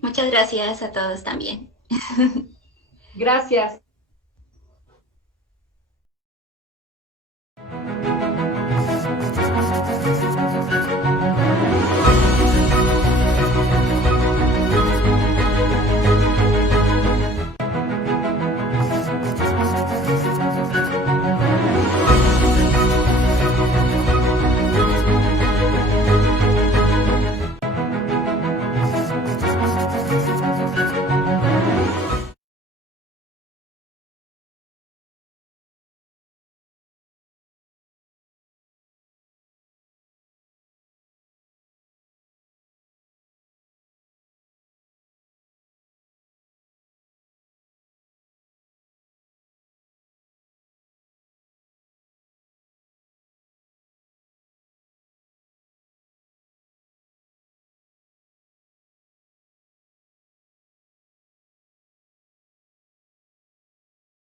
Muchas gracias a todos también. Gracias.